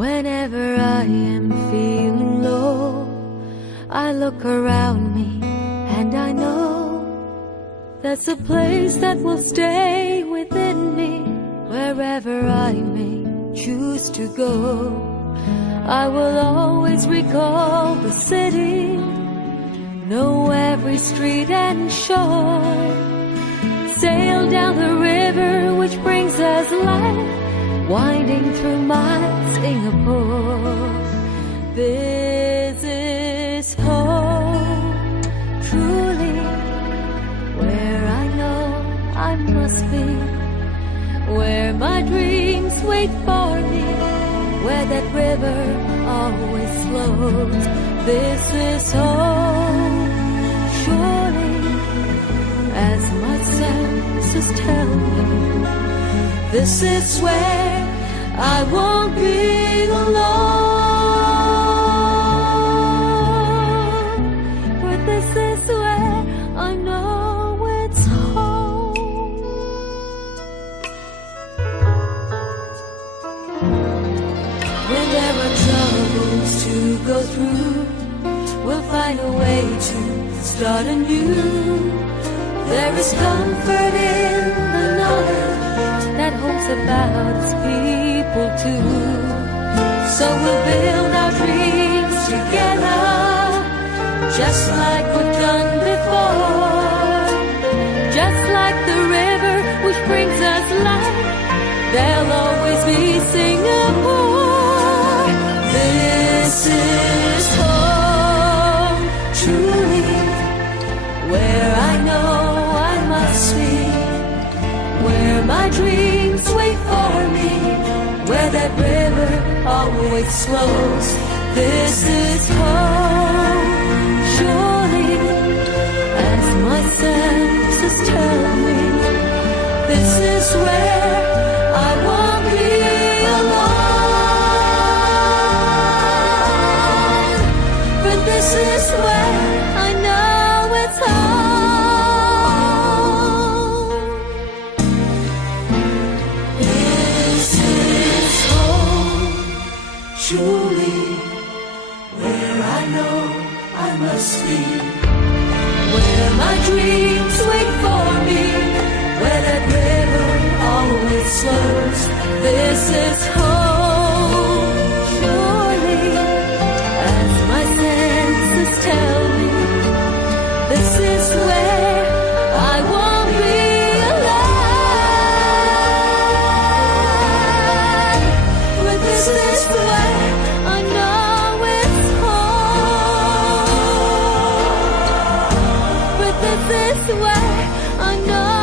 Whenever I am feeling low, I look around me and I know there's a place that will stay within me. Wherever I may choose to go, I will always recall the city, know every street and shore, sail down the river which brings us life, winding through my Singapore. This is home, truly, where I know I must be, where my dreams wait for me, where that river always flows. This is home, surely, as my senses tell me. This is where I won't be alone. For this is where I know it's home. When there are troubles to go through, we'll find a way to start anew. There is comfort in the knowledge that hopes about its people too. So we'll build our dreams together, just like we've done before. Just like the river which brings us life, there'll always be Singapore. This is home, truly, where I know I must be, where my dreams wait for me, where that river always flows. This is home, surely, as my senses tell me. This is where I won't be alone. But this is where I know it's home. Truly, where I know I must be, where my dreams wait for me, where that river always flows. This is home, surely, as my senses tell me. This is where I won't be alone. But this is where I know it's home. But this is where I know